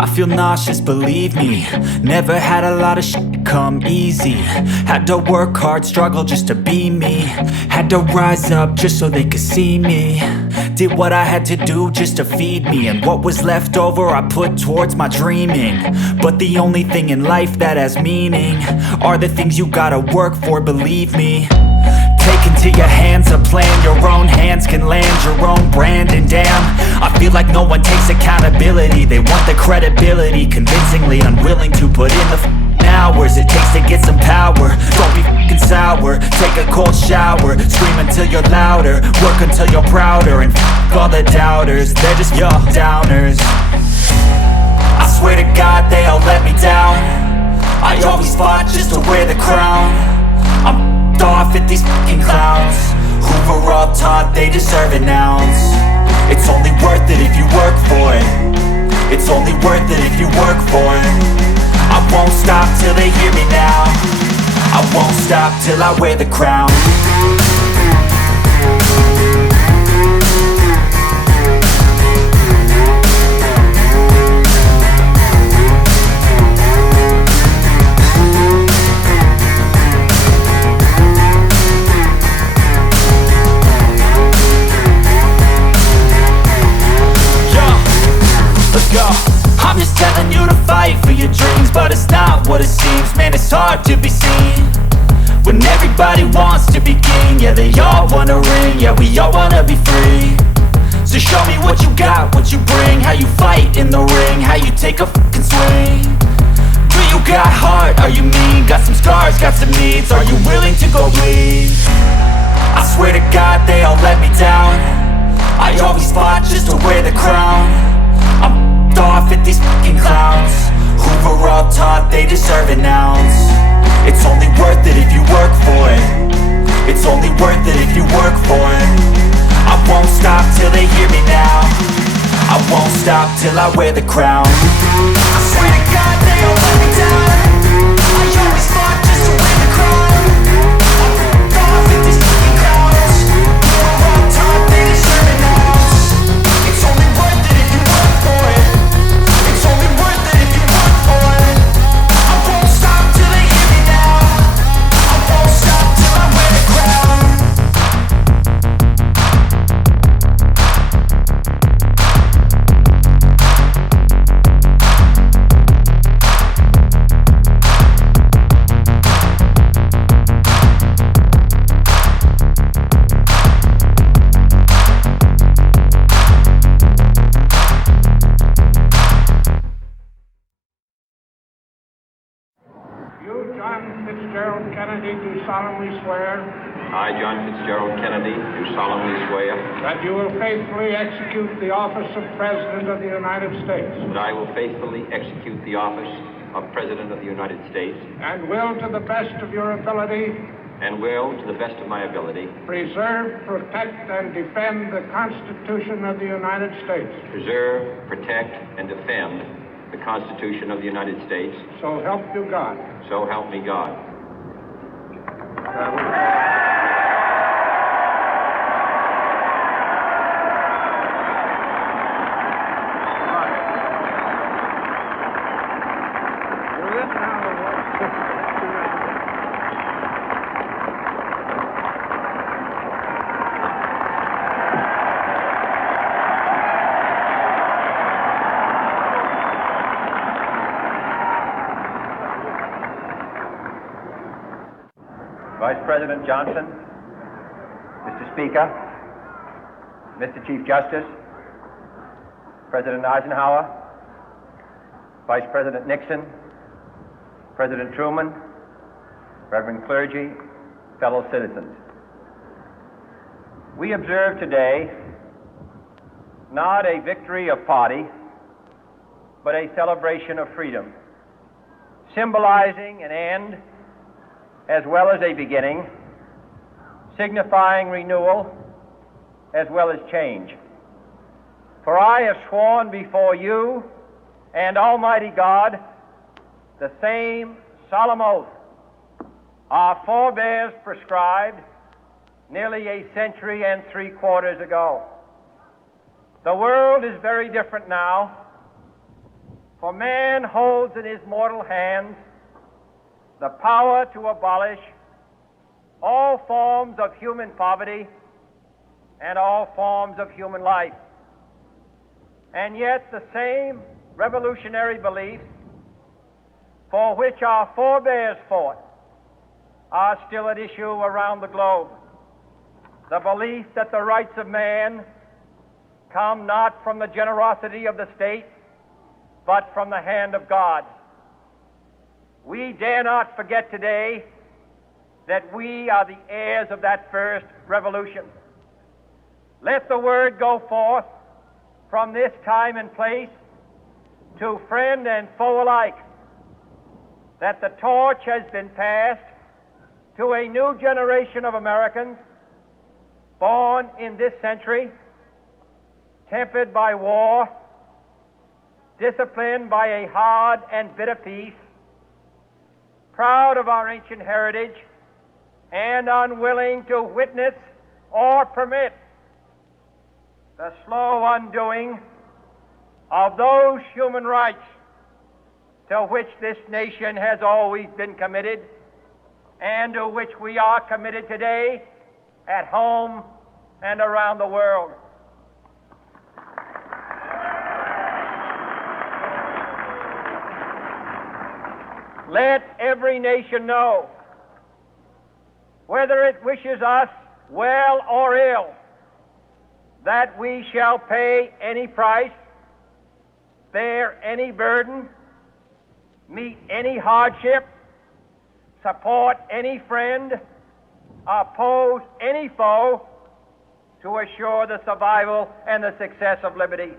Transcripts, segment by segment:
I feel nauseous, believe me. Never had a lot of shit come easy. Had to work hard, struggle just to be me. Had to rise up just so they could see me. Did what I had to do just to feed me. And what was left over I put towards my dreaming. But the only thing in life that has meaning are the things you gotta work for, believe me. Take into your hands a plan. Your own hands can land your own brand. And damn, I feel like no one takes accountability. They want the credibility, convincingly unwilling to put in the hours it takes to get some power. Don't be f***ing sour, take a cold shower. Scream until you're louder, work until you're prouder. And f*** all the doubters, they're just your downers. I swear to God they all let me down. I always fought just to wear the crown. I'm off at these fucking clowns who were all taught they deserve an ounce. It's only worth it if you work for it. It's only worth it if you work for it. I won't stop till they hear me now. I won't stop till I wear the crown. I'm just telling you to fight for your dreams, but it's not what it seems. Man, it's hard to be seen when everybody wants to be king. Yeah, they all wanna ring, yeah, we all wanna be free. So show me what you got, what you bring, how you fight in the ring, how you take a fucking swing. Do you got heart, are you mean? Got some scars, got some needs, are you willing to go bleed? I swear to God they all let me down. I always fought just to wear the crown. I'm off at these fucking clowns who were all taught they deserve an ounce. It's only worth it if you work for it. It's only worth it if you work for it. I won't stop till they hear me now. I won't stop till I wear the crown. I swear to God they all let me down. I always fought just to wear the crown. I'm off at these fucking clowns who were all taught they deserve an ounce. It's only worth it if you work for it. It's only worth it if you work for it. I won't stop till they hear me now. I won't stop till I wear the crown. Do solemnly swear I, John Fitzgerald Kennedy, do solemnly swear that you will faithfully execute the office of President of the United States that I will faithfully execute the office of President of the United States and will, to the best of your ability, and will, to the best of my ability, preserve, protect, and defend the Constitution of the United States. preserve, protect, and defend the Constitution of the United States. So help you God. So help me God. 1 President Johnson, Mr. Speaker, Mr. Chief Justice, President Eisenhower, Vice President Nixon, President Truman, Reverend clergy, fellow citizens. We observe today not a victory of party, but a celebration of freedom, symbolizing an end as well as a beginning, signifying renewal as well as change. For I have sworn before you and Almighty God the same solemn oath our forebears prescribed nearly a century and 3/4 ago. The world is very different now, for man holds in his mortal hands the power to abolish all forms of human poverty and all forms of human life. And yet the same revolutionary beliefs for which our forebears fought are still at issue around the globe. The belief that the rights of man come not from the generosity of the state, but from the hand of God. We dare not forget today that we are the heirs of that first revolution. Let the word go forth from this time and place to friend and foe alike that the torch has been passed to a new generation of Americans born in this century, tempered by war, disciplined by a hard and bitter peace, proud of our ancient heritage, and unwilling to witness or permit the slow undoing of those human rights to which this nation has always been committed and to which we are committed today at home and around the world. Let every nation know, whether it wishes us well or ill, that we shall pay any price, bear any burden, meet any hardship, support any friend, oppose any foe to assure the survival and the success of liberty.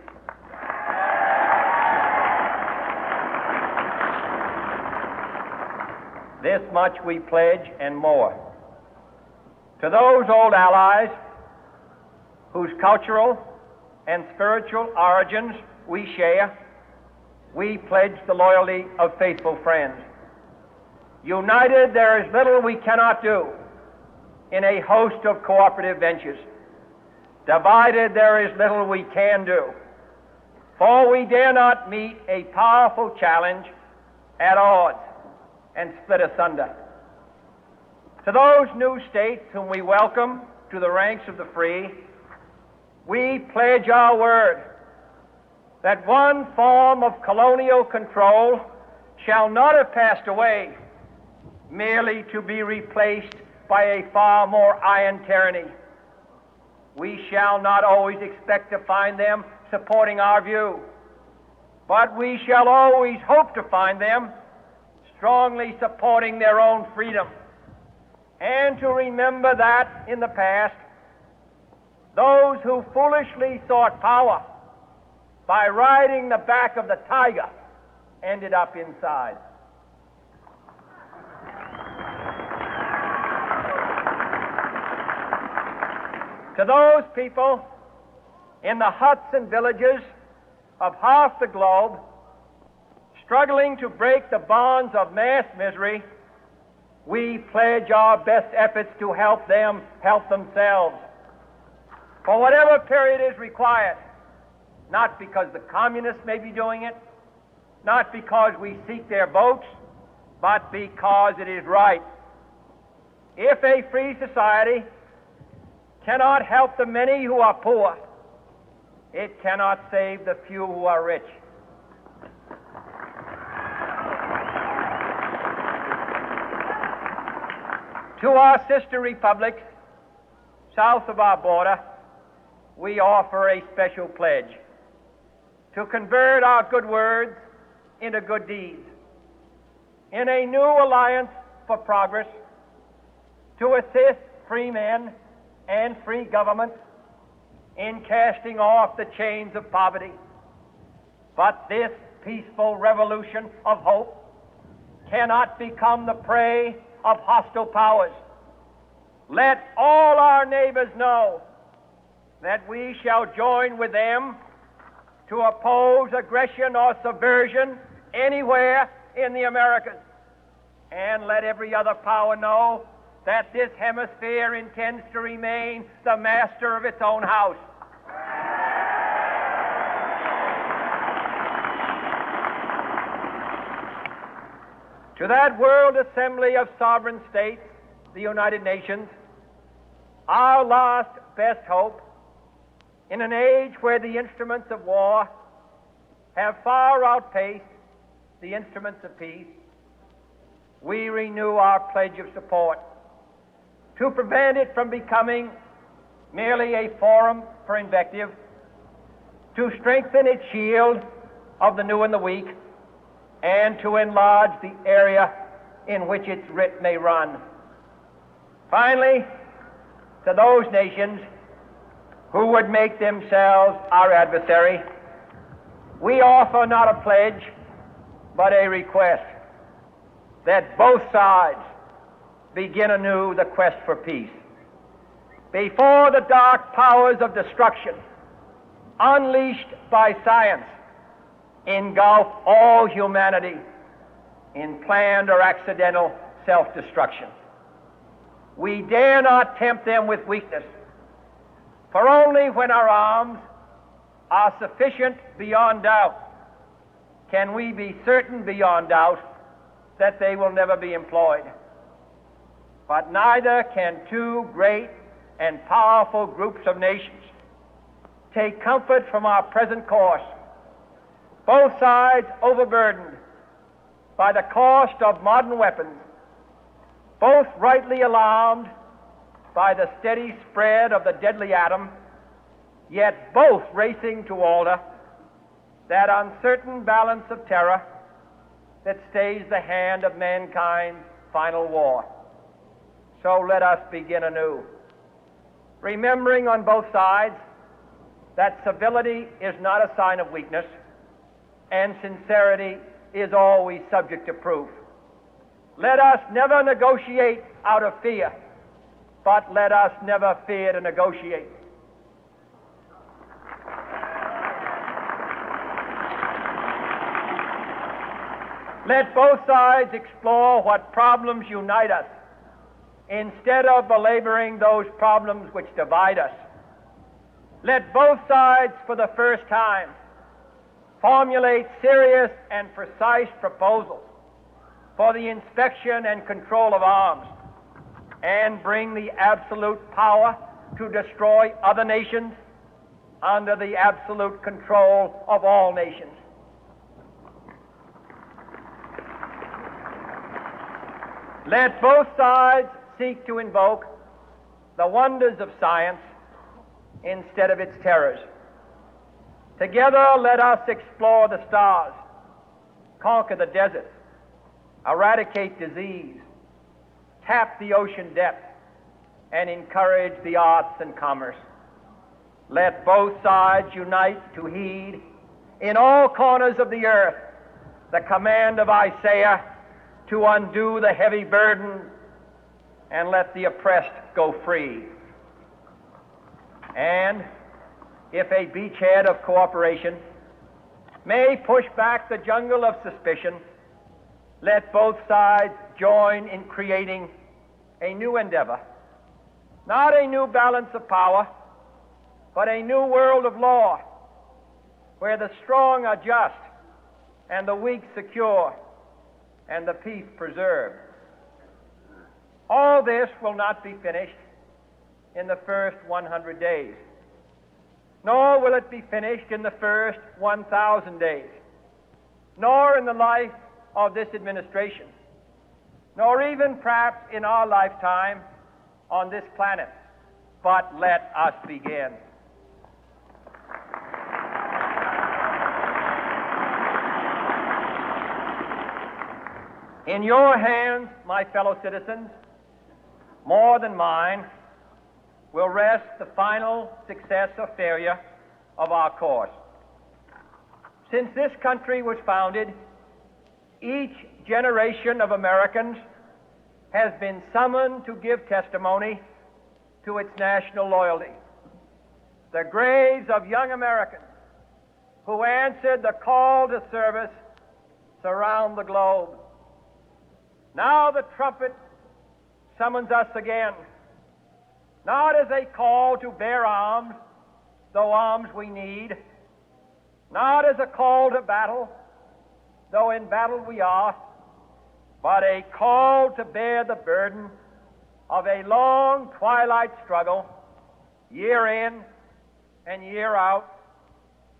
This much we pledge and more. To those old allies whose cultural and spiritual origins we share, we pledge the loyalty of faithful friends. United, there is little we cannot do in a host of cooperative ventures. Divided, there is little we can do, for we dare not meet a powerful challenge at odds and split asunder. To those new states whom we welcome to the ranks of the free, we pledge our word that one form of colonial control shall not have passed away merely to be replaced by a far more iron tyranny. We shall not always expect to find them supporting our view, but we shall always hope to find them strongly supporting their own freedom, and to remember that in the past, those who foolishly sought power by riding the back of the tiger ended up inside. To those people in the huts and villages of half the globe struggling to break the bonds of mass misery, we pledge our best efforts to help them help themselves for whatever period is required, not because the communists may be doing it, not because we seek their votes, but because it is right. If a free society cannot help the many who are poor, it cannot save the few who are rich. To our sister republics south of our border, we offer a special pledge to convert our good words into good deeds, in a new alliance for progress, to assist free men and free governments in casting off the chains of poverty. But this peaceful revolution of hope cannot become the prey of hostile powers. Let all our neighbors know that we shall join with them to oppose aggression or subversion anywhere in the Americas. And let every other power know that this hemisphere intends to remain the master of its own house. To that World Assembly of Sovereign States, the United Nations, our last best hope, in an age where the instruments of war have far outpaced the instruments of peace, we renew our pledge of support to prevent it from becoming merely a forum for invective, to strengthen its shield of the new and the weak, and to enlarge the area in which its writ may run. Finally, to those nations who would make themselves our adversary, we offer not a pledge, but a request that both sides begin anew the quest for peace. Before the dark powers of destruction, unleashed by science, engulf all humanity in planned or accidental self-destruction, we dare not tempt them with weakness, for only when our arms are sufficient beyond doubt can we be certain beyond doubt that they will never be employed. But neither can two great and powerful groups of nations take comfort from our present course, both sides overburdened by the cost of modern weapons, both rightly alarmed by the steady spread of the deadly atom, yet both racing to alter that uncertain balance of terror that stays the hand of mankind's final war. So let us begin anew, remembering on both sides that civility is not a sign of weakness, and sincerity is always subject to proof. Let us never negotiate out of fear, but let us never fear to negotiate. Let both sides explore what problems unite us, instead of belaboring those problems which divide us. Let both sides, for the first time, formulate serious and precise proposals for the inspection and control of arms, and bring the absolute power to destroy other nations under the absolute control of all nations. Let both sides seek to invoke the wonders of science instead of its terrors. Together, let us explore the stars, conquer the deserts, eradicate disease, tap the ocean depths, and encourage the arts and commerce. Let both sides unite to heed in all corners of the earth the command of Isaiah to undo the heavy burden and let the oppressed go free. And if a beachhead of cooperation may push back the jungle of suspicion, let both sides join in creating a new endeavor, not a new balance of power, but a new world of law, where the strong are just and the weak secure and the peace preserved. All this will not be finished in the first 100 days, nor will it be finished in the first 1,000 days, nor in the life of this administration. nor even perhaps in our lifetime on this planet. But let us begin. In your hands, my fellow citizens, more than mine, will rest the final success or failure of our course. Since this country was founded, each generation of Americans has been summoned to give testimony to its national loyalty. The graves of young Americans who answered the call to service surround the globe. Now the trumpet summons us again, not as a call to bear arms, though arms we need, not as a call to battle, though in battle we are, but a call to bear the burden of a long twilight struggle, year in and year out,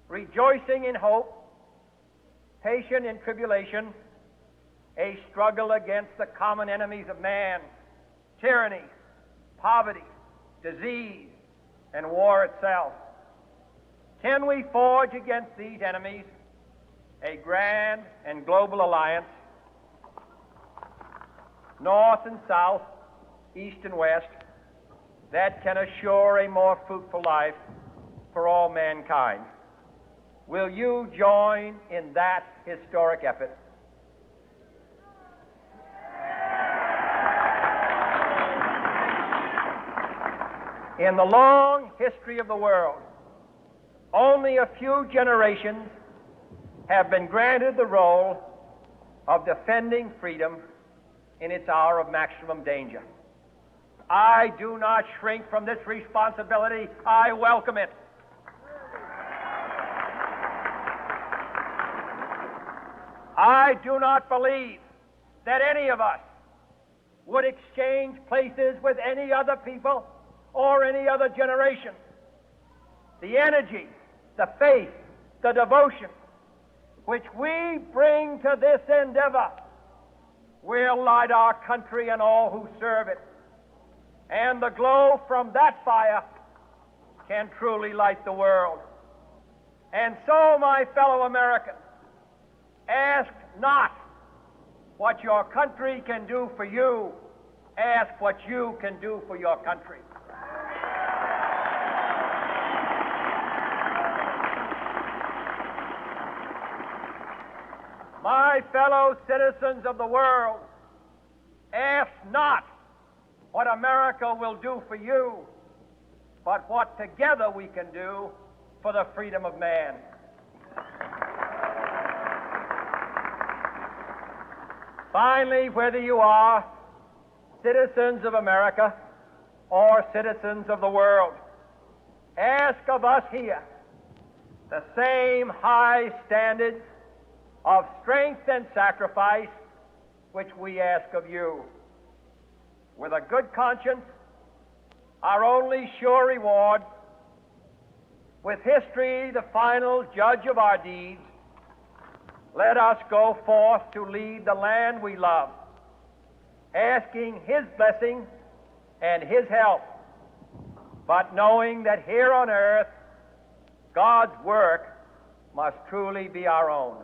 rejoicing in hope, patient in tribulation, a struggle against the common enemies of man, tyranny, poverty, disease, and war itself. Can we forge against these enemies a grand and global alliance, north and south, east and west, that can assure a more fruitful life for all mankind? Will you join in that historic effort? In the long history of the world, only a few generations have been granted the role of defending freedom in its hour of maximum danger. I do not shrink from this responsibility. I welcome it. I do not believe that any of us would exchange places with any other people or any other generation. The energy, the faith, the devotion which we bring to this endeavor will light our country and all who serve it. And the glow from that fire can truly light the world. And so, my fellow Americans, ask not what your country can do for you, ask what you can do for your country. My fellow citizens of the world, ask not what America will do for you, but what together we can do for the freedom of man. Finally, whether you are citizens of America or citizens of the world, ask of us here the same high standards of strength and sacrifice which we ask of you. With a good conscience, our only sure reward, with history the final judge of our deeds, let us go forth to lead the land we love, asking His blessing and His help, but knowing that here on earth God's work must truly be our own.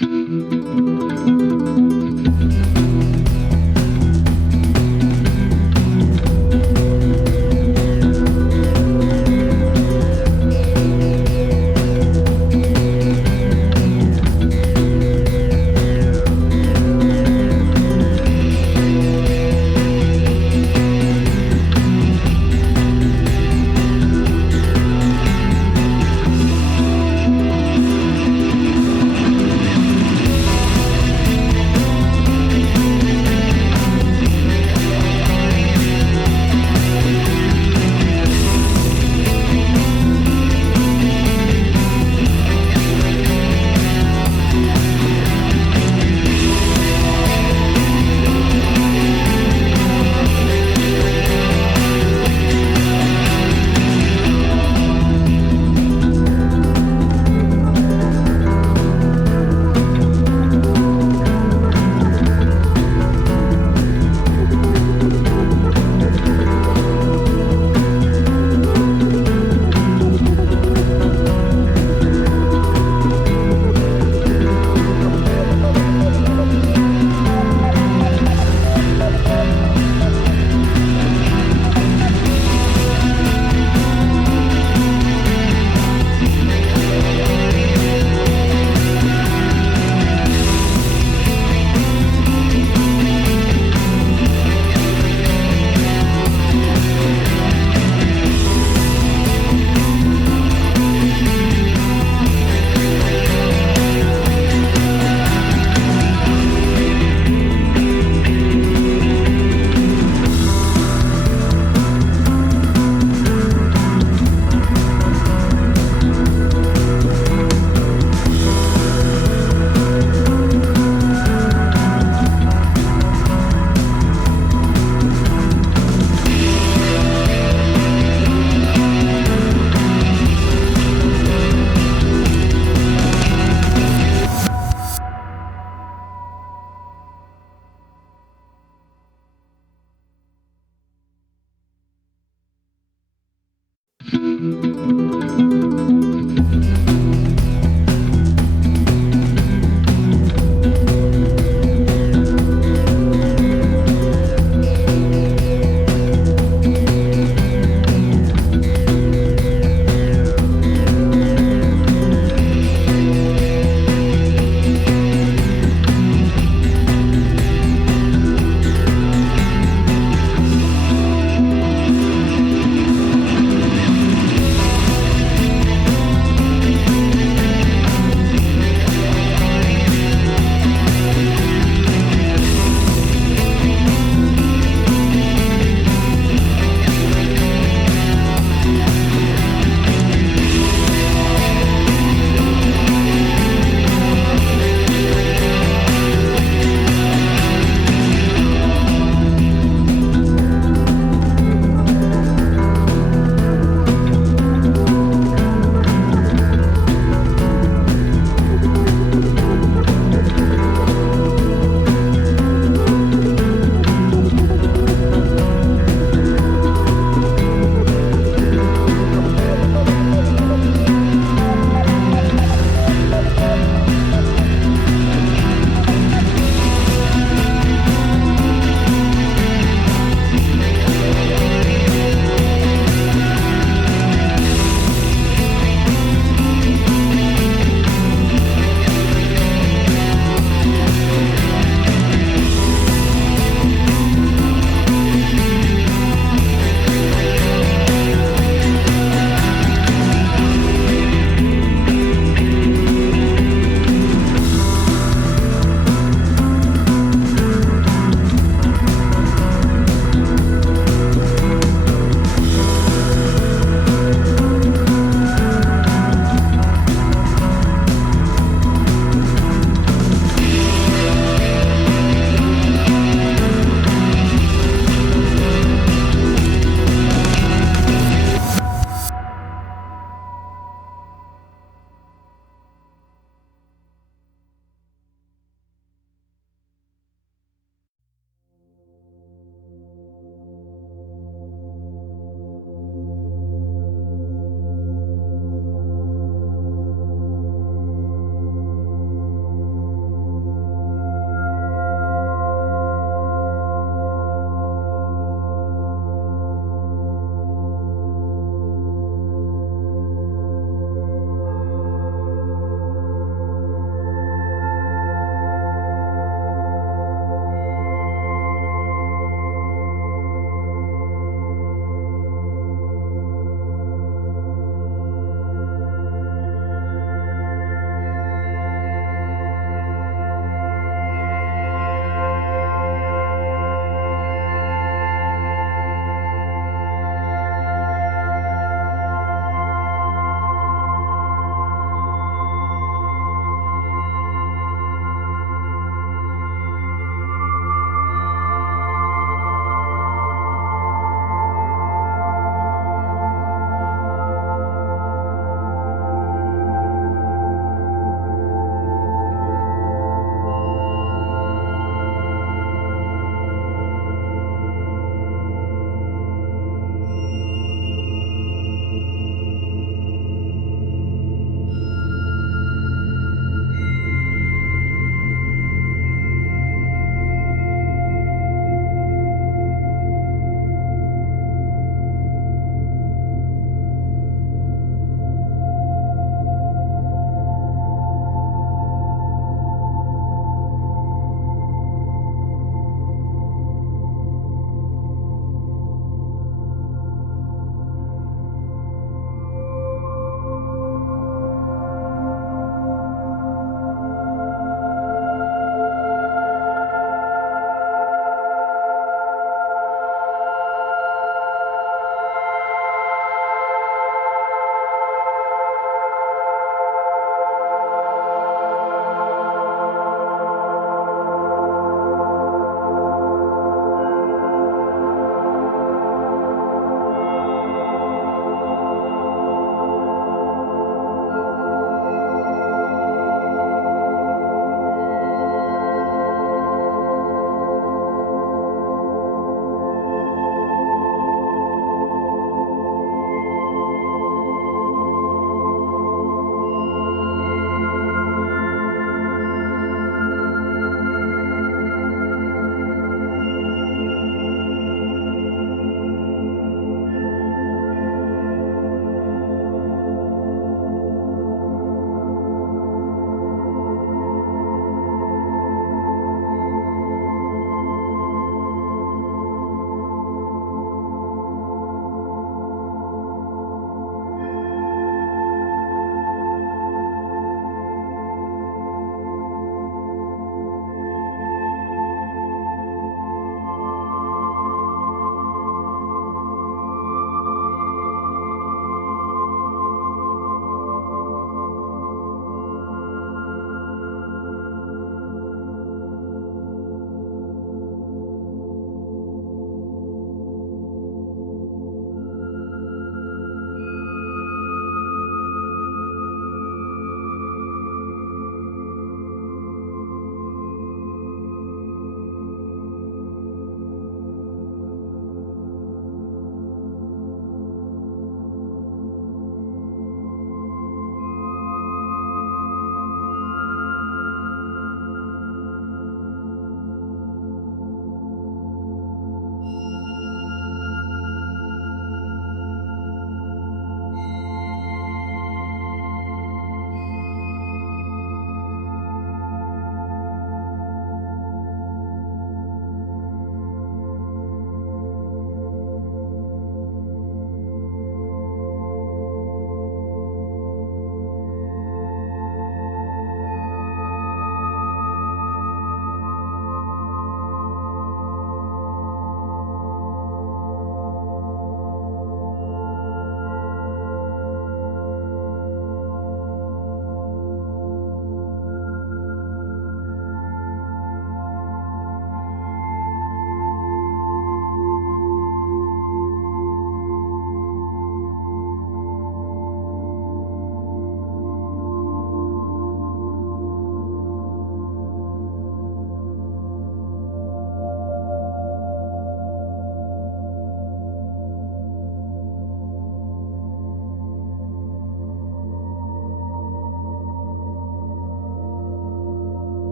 you.